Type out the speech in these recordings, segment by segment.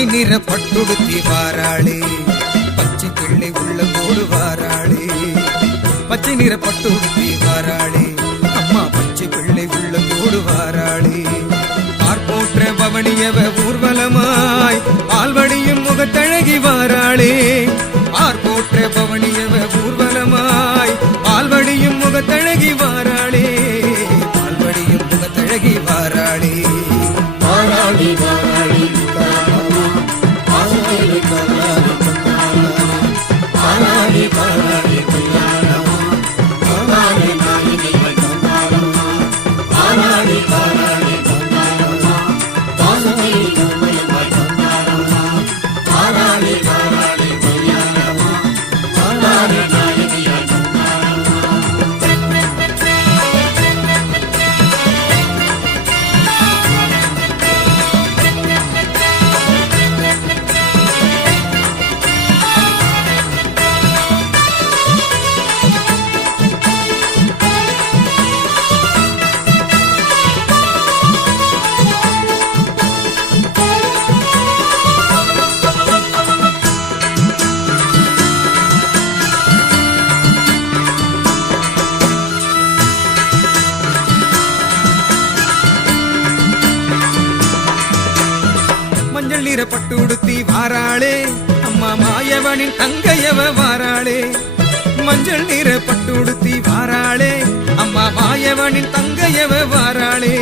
பச்சை நிற பட்டுடுத்தி வாராளே பச்சை பிள்ளை உள்ள கோடு வாராளே பச்சை நிற பட்டுடுத்தி வாராளே அம்மா பச்சை பிள்ளை உள்ள கோடு வாராளே பார்ப்போற்ற பவனியவ ஊர்வலமாய் பால்வடியும் முகத்தழகி வாராளே பார்ப்போற்ற பவனியவ ஊர்வலமாய் பால்வடியும் முகத்தழகி வாராளே பால்வடியும் முகத்தழகி வாராளே வாராளி வாராளி பட்டுடுத்தி வாராளே அம்மா மாயவனின் தங்கையவ வாராளே மஞ்சள் நிற பட்டுடுத்தி வாராளே அம்மா மாயவனின் தங்கையவ வாராளே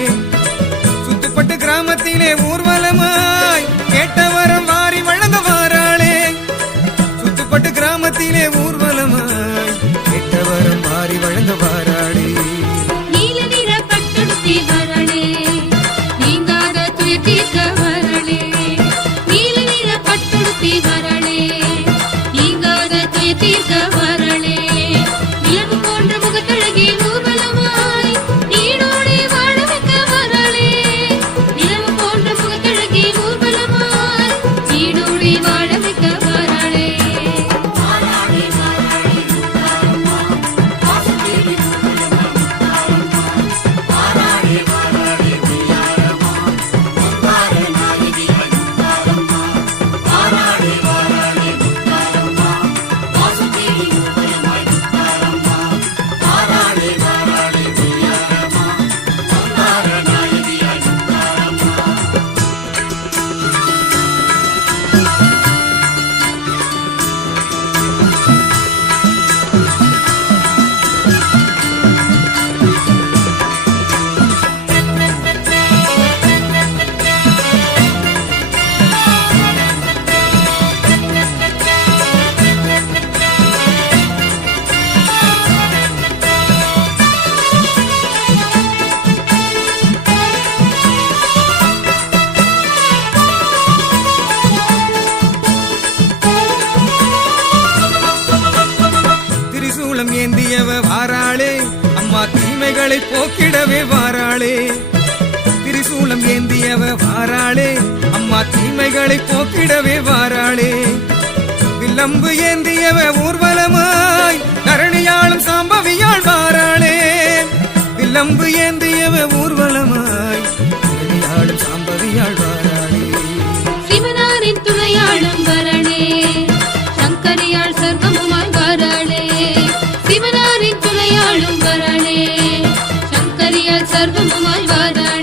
சுத்துப்பட்டு கிராமத்திலே ஊர்வலமாய் கேட்டவரம் வாரி வழங்க வாராளே சுத்துப்பட்டு கிராமத்திலே ஊர்வலமாய் கேட்டவரம் வாரி வழங்க வாராளே நீல நிற பட்டுடுத்தி வாராளே நீங்காத துயத்தீர்க்க வாராளே வரளே நீங்காத துயத்தீர்க்க வரளே நிலவு போன்ற முகத்தழகி ஊர்வலமாய் நீடோடி வாழ வைக்க வரளே நிலவு போன்ற முகத்தழகி ஊர்வலமாய் நீடோடி வாழ வைக்க வரளே ஏந்தியவ வாராளே அம்மா தீமைகளை போக்கிடவே வாராளே திரிசூலம் ஏந்தியவ வாராளே அம்மா தீமைகளை போக்கிடவே வாராளே வில்லம்பு ஏந்தியவ ஊர்வலமாய் தரணியாளும் சாம்பவியாள் வாராளே வில்லம்பு ஏந்தியவ ஊர்வலமாய் தரணியாளும் சாம்பவியாள் வாராளே சிவனாரின் துணையாளும் வரளே சங்கரியாள் சர்வமுமாய் வாராளே சிவனாரின் துணையாளும் வரளே சங்கரியால் சர்வமுமாய் வாராளே